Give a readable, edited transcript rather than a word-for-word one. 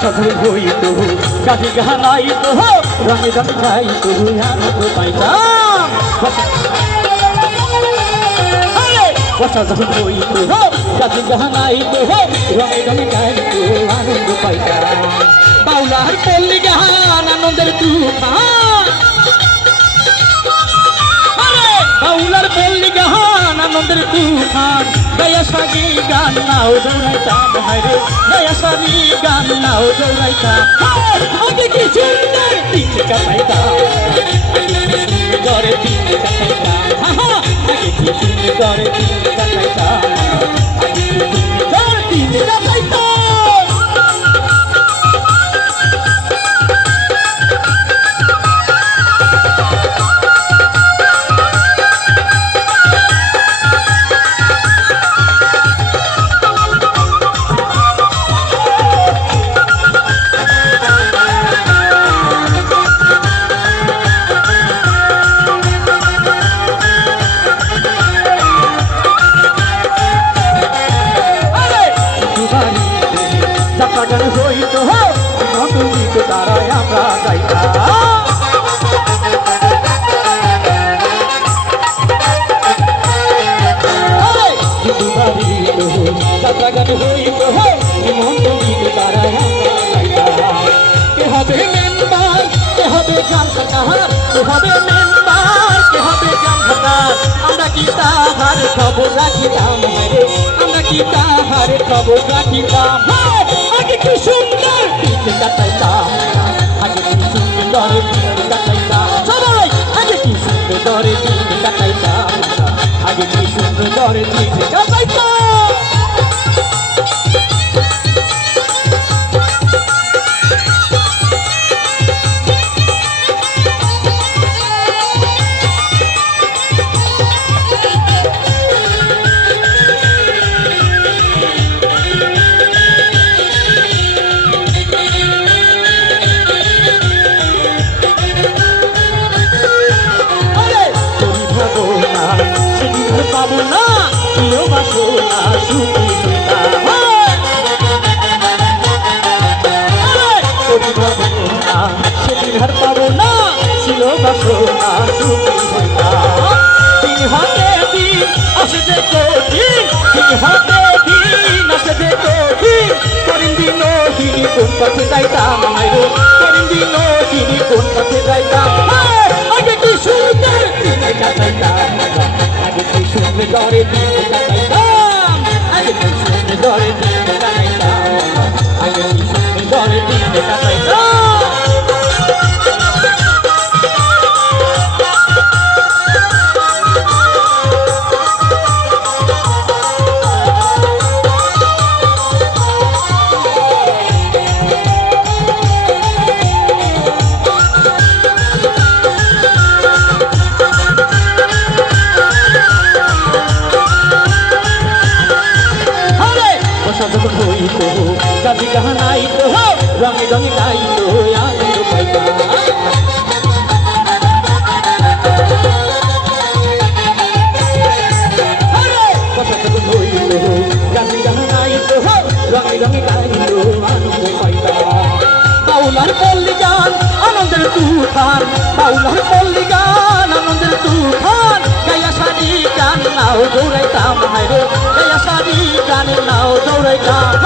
সাধু হইত কাজী গাহানাইত রঙে রঙে গাইত আনন্দ পাইতাম সাধু হইত কাজী গাহানাইত রঙে রঙে গাইত আনন্দ পাইতাম বাউলার পল্লী গান আনন্দের তুফান বাউলার পল্লী গান আনন্দের তুফান দয়া সাগি গান নাও দৌড়াইতাম হায়রে দয়া সাগি গান নাও দৌড়াইতাম আগে কি সুন্দর দিন কাটাইতাম করে দিন কাটাইতাম আগে কি সুন্দর দিন কাটাইতাম আগে কি সুন্দর দিন কাটাইতাম তারায় আমরা গাইতাম যাত্রা গান হইত মন্দ গীত তারায় আমরা গাইতাম কে হবে মেম্বার কে হবে গান সরকার কে হবে মেম্বার কে হবে গান সরকার আমরা কি তাহার খবর রাখিতাম আমরা কি তাহার খবর রাখিতাম আগে কি সুন্দর দিন কাটাইতাম আগে কি সুন্দর দিন কাটাইতাম সবাই আগে কি সুন্দর দিন কাটাইতাম আগে কি সুন্দর দিন কাটাইতাম পাবো না ভালোবাসো না সুখী সেদিন হার পাবো না ভালোবাসো না সুখী দিন হাতে দিন আসে যে কঠিন দিন হাতে দিন আসে যে কঠিন করিম দিন তিনি কোন পথে যাইতাম করিম দিন তিনি কোন পথে যাইতাম আগে কি সুন্দর দিন কাটাইতাম আগে কি সুন্দর দিন কাটাইতাম আগে কি সুন্দর দিন কাটাইতাম আগে কি সুন্দর দিন কাটাইতাম যখন হইত কাজী গাহানাইত রঙে রঙে গাইত আনন্দ পাইতাম যখন হইত কাজী গাহানাইত রঙে রঙে গাইত আনন্দ পাইতাম বাউলার পল্লী গান আনন্দের তুফান বাউলার পল্লী গান আনন্দের তুফান গায়া সারি গান নাও দৌড়াইতাম হায়রে গায়া সারি গান নাও দৌড়াইতাম